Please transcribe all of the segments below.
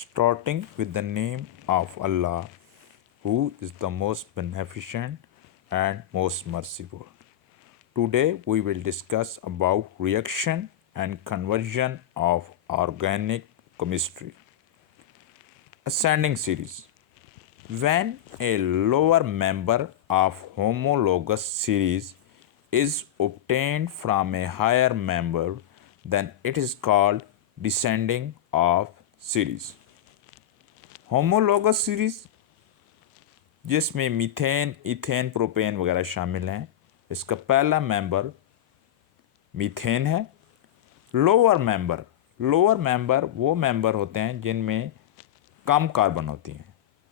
starting with the name of Allah, who is the most beneficent and most merciful. Today we will discuss about reaction and conversion of organic chemistry. Ascending series. When a lower member of homologous series is obtained from a higher member, then it is called descending of series. Homologous series जिसमें methane, ethane, propane वगैरह शामिल हैं, इसका पहला member methane है। Lower member वो member होते हैं जिनमें कम कार्बन होती हैं।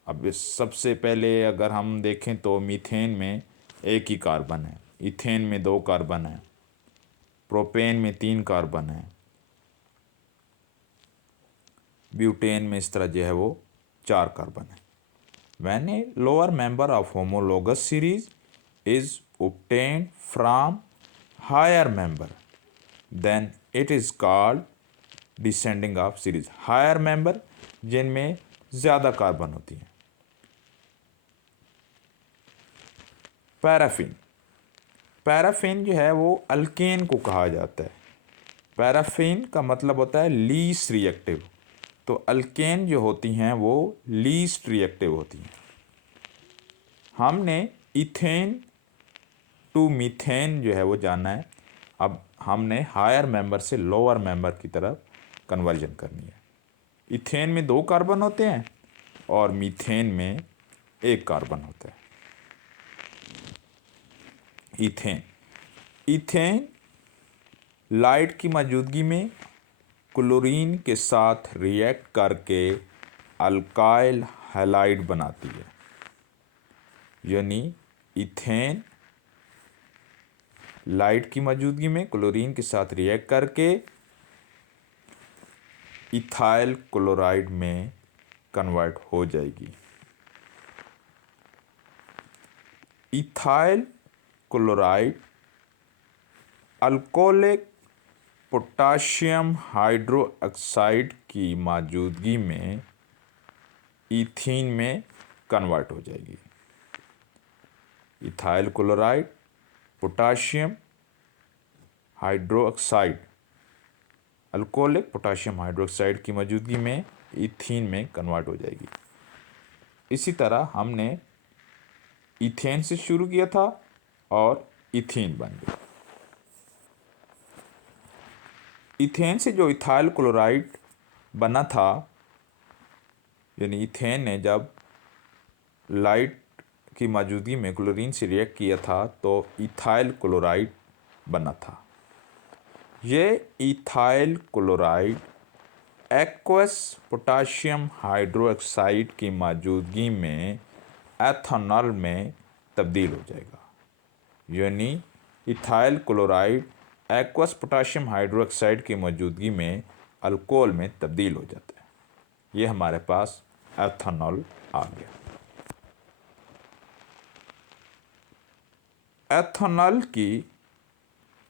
अब इस सबसे पहले अगर हम देखें तो मीथेन में एक ही कार्बन है, इथेन में 2 कार्बन है, प्रोपेन में 3 कार्बन है, ब्यूटेन में इस तरह जो है वो 4 कार्बन है। When a lower member of homologous series is obtained from higher member, then it is called descending of series. Higher member जिनमें ज़्यादा कार्बन होती हैं। पैराफिन जो है वो अल्केन को कहा जाता है। पैराफिन का मतलब होता है लीस्ट रिएक्टिव, तो अल्केन जो होती हैं वो लीस्ट रिएक्टिव होती हैं। हमने इथेन टू मीथेन जो है वो जाना है। अब हमने हायर मेंबर से लोअर मेंबर की तरफ कन्वर्जन करनी है। इथेन में 2 कार्बन होते हैं और मीथेन में 1 कार्बन होता है। इथेन लाइट की मौजूदगी में क्लोरीन के साथ रिएक्ट करके अल्काइल हैलाइड बनाती है, यानी इथेन लाइट की मौजूदगी में क्लोरीन के साथ रिएक्ट करके इथाइल क्लोराइड में कन्वर्ट हो जाएगी। Ethyl chloride alcoholic potassium hydroxide की मौजूदगी में इथीन में कन्वर्ट हो जाएगी। Ethyl chloride potassium hydroxide alcoholic potassium hydroxide की मौजूदगी में इथीन में कन्वर्ट हो जाएगी। इसी तरह हमने इथेन से शुरू किया था और इथीन बन गया। इथेन से जो इथाइल क्लोराइड बना था, यानी इथेन ने जब लाइट की मौजूदगी में क्लोरीन से रिएक्ट किया था तो इथाइल क्लोराइड बना था। ये ethyl chloride aqueous potassium hydroxide की मौजूदगी में एथेनॉल में तब्दील हो जाएगा, यानी ethyl chloride aqueous potassium hydroxide की मौजूदगी में अल्कोहल में तब्दील हो जाता है। ये हमारे पास एथेनॉल आ गया। एथेनॉल की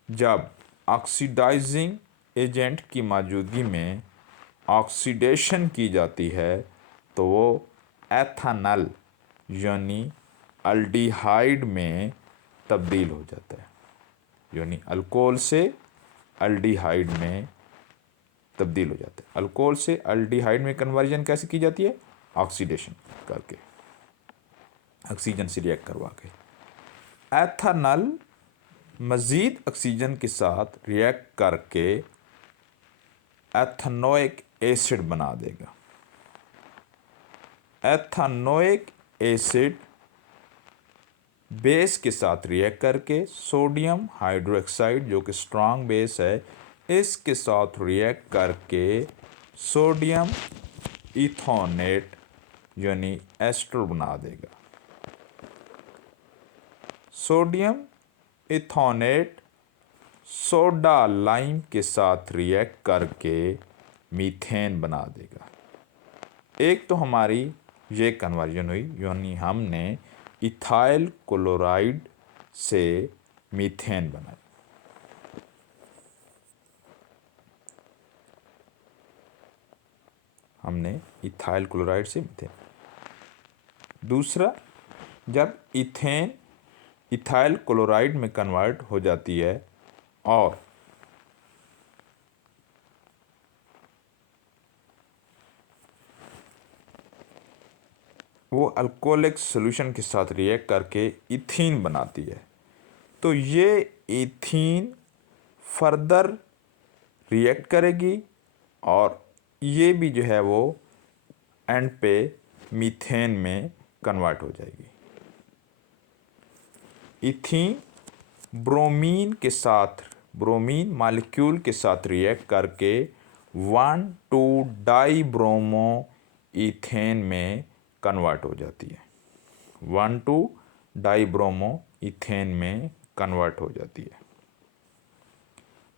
जब ऑक्सीडाइजिंग एजेंट की मौजूदगी में ऑक्सीडेशन की जाती है तो वो एथेनॉल यानी अल्डिहाइड में तब्दील हो जाता है, यानी अल्कोहल से अल्डिहाइड में तब्दील हो जाता है। अल्कोहल से अल्डिहाइड में कन्वर्जन कैसे की जाती है? ऑक्सीडेशन करके, ऑक्सीजन से रिएक्ट करवा के। एथेनॉल मज़ीद ऑक्सीजन के साथ रिएक्ट करके एथेनोइक एसिड बना देगा। एथेनोइक एसिड बेस के साथ रिएक्ट करके सोडियम हाइड्रोक्साइड जो कि स्ट्रॉन्ग बेस है, इसके साथ रिएक्ट करके सोडियम इथोनेट यानी एस्टर बना देगा। सोडियम इथोनेट सोडा लाइम के साथ रिएक्ट करके मीथेन बना देगा। एक तो हमारी ये कन्वर्जन हुई, यानी हमने इथाइल क्लोराइड से मीथेन बनाई। हमने इथाइल क्लोराइड से मीथेन। दूसरा, जब इथेन इथाइल क्लोराइड में कन्वर्ट हो जाती है और वो अल्कोहलिक सॉल्यूशन के साथ रिएक्ट करके इथीन बनाती है, तो ये इथीन फर्दर रिएक्ट करेगी और ये भी जो है वो एंड पे मीथेन में कन्वर्ट हो जाएगी। इथीन ब्रोमीन के साथ, ब्रोमीन मॉलिक्यूल के साथ रिएक्ट करके 1,2 डाई ब्रोमो इथेन में कन्वर्ट हो जाती है। 1,2 डाई ब्रोमो इथेन में कन्वर्ट हो जाती है।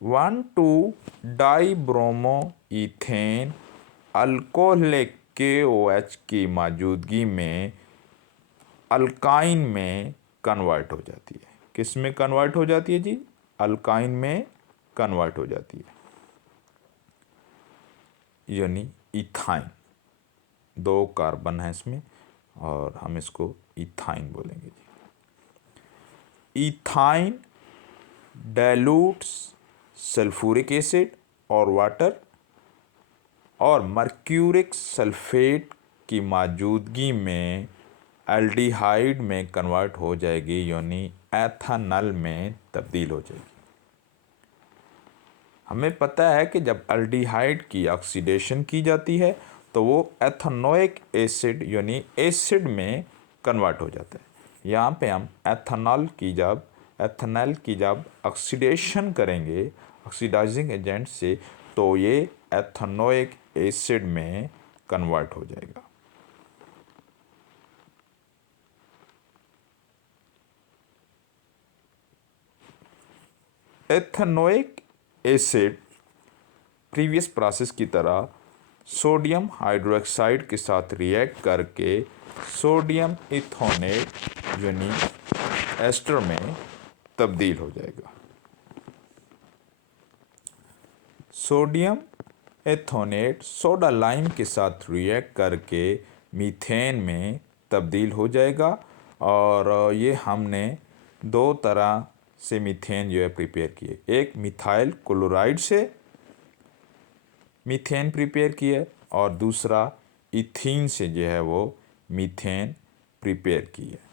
1,2 die bromo ethane alcoholic KOH की मौजूदगी में अल्काइन में कन्वर्ट हो जाती है। किस में कन्वर्ट हो जाती है जी? अल्काइन में कन्वर्ट हो जाती है, यानी इथाइन। 2 कार्बन है इसमें और हम इसको इथाइन बोलेंगे जी। इथाइन डाइल्यूट्स सल्फ्यूरिक एसिड और वाटर और मर्क्यूरिक सल्फेट की मौजूदगी में एल्डिहाइड में कन्वर्ट हो जाएगी, यानी एथेनॉल में तब्दील हो जाएगी। हमें पता है कि जब एल्डिहाइड की ऑक्सीडेशन की जाती है तो वो एथेनोइक एसिड यानी एसिड में कन्वर्ट हो जाता है। यहाँ पे हम एथेनॉल की जब ऑक्सीडेशन करेंगे ऑक्सीडाइजिंग एजेंट से, तो ये एथेनोइक एसिड में कन्वर्ट हो जाएगा। एथेनोइक एसिड प्रीवियस प्रोसेस की तरह सोडियम हाइड्रोक्साइड के साथ रिएक्ट करके सोडियम इथोनेट यानी एस्टर में तब्दील हो जाएगा। सोडियम इथोनेट सोडा लाइम के साथ रिएक्ट करके मीथेन में तब्दील हो जाएगा और ये हमने 2 तरह से मीथेन जो है प्रिपेयर किए। एक मिथाइल क्लोराइड से मीथेन प्रिपेयर किया और दूसरा इथीन से जो है वो मीथेन प्रिपेयर किया।